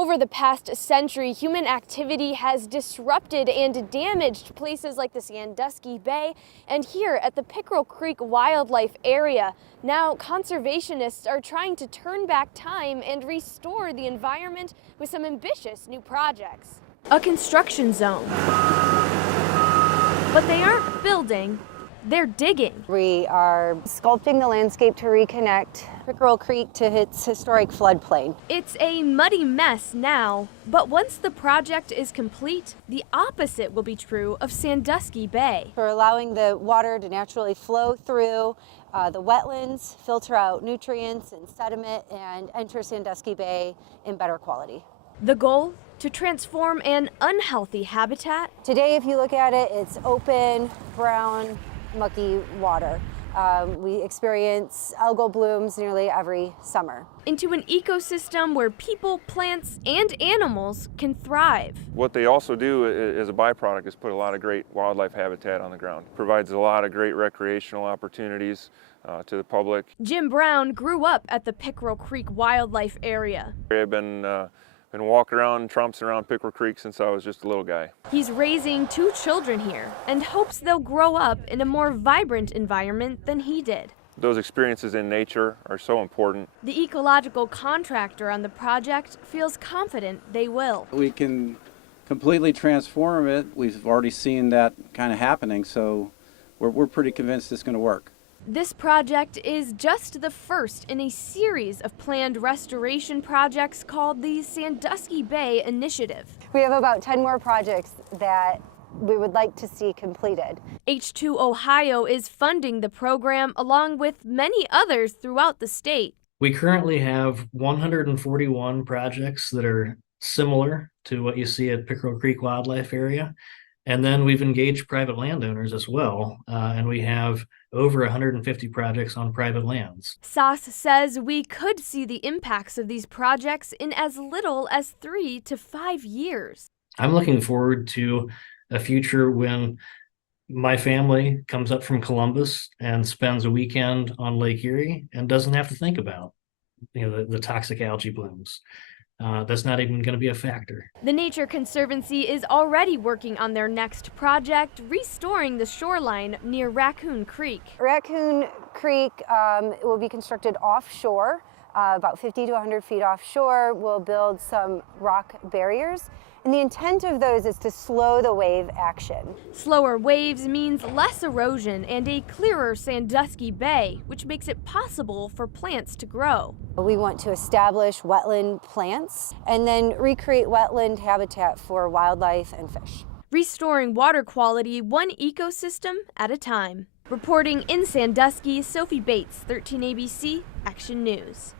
Over the past century, human activity has disrupted and damaged places like the Sandusky Bay and here at the Pickerel Creek Wildlife Area. Now, conservationists are trying to turn back time and restore the environment with some ambitious new projects. A construction zone. But they aren't building, they're digging. We are sculpting the landscape to reconnect Pickerel Creek to its historic floodplain. It's a muddy mess now, but once the project is complete, the opposite will be true of Sandusky Bay. We're allowing the water to naturally flow through the wetlands, filter out nutrients and sediment, and enter Sandusky Bay in better quality. The goal? To transform an unhealthy habitat. Today, if you look at it, it's open, brown, mucky water. We experience algal blooms nearly every summer. Into an ecosystem where people, plants, and animals can thrive. What they also do as a byproduct is put a lot of great wildlife habitat on the ground. Provides a lot of great recreational opportunities to the public. Jim Brown grew up at the Pickerel Creek Wildlife Area. I've been walking around, trouncing around Pickerel Creek since I was just a little guy. He's raising 2 children here and hopes they'll grow up in a more vibrant environment than he did. Those experiences in nature are so important. The ecological contractor on the project feels confident they will. We can completely transform it. We've already seen that kind of happening, so we're pretty convinced it's going to work. This project is just the first in a series of planned restoration projects called the Sandusky Bay Initiative. We have about 10 more projects that we would like to see completed. H2Ohio is funding the program along with many others throughout the state. We currently have 141 projects that are similar to what you see at Pickerel Creek Wildlife Area. And then we've engaged private landowners as well, and we have over 150 projects on private lands. Sauce says we could see the impacts of these projects in as little as 3 to 5 years. I'm looking forward to a future when my family comes up from Columbus and spends a weekend on Lake Erie and doesn't have to think about, the toxic algae blooms. That's not even going to be a factor. The Nature Conservancy is already working on their next project, restoring the shoreline near Raccoon Creek. Raccoon Creek will be constructed offshore, about 50 to 100 feet offshore. We'll build some rock barriers. And the intent of those is to slow the wave action. Slower waves means less erosion and a clearer Sandusky Bay, which makes it possible for plants to grow. We want to establish wetland plants and then recreate wetland habitat for wildlife and fish. Restoring water quality one ecosystem at a time. Reporting in Sandusky, Sophie Bates, 13 ABC, Action News.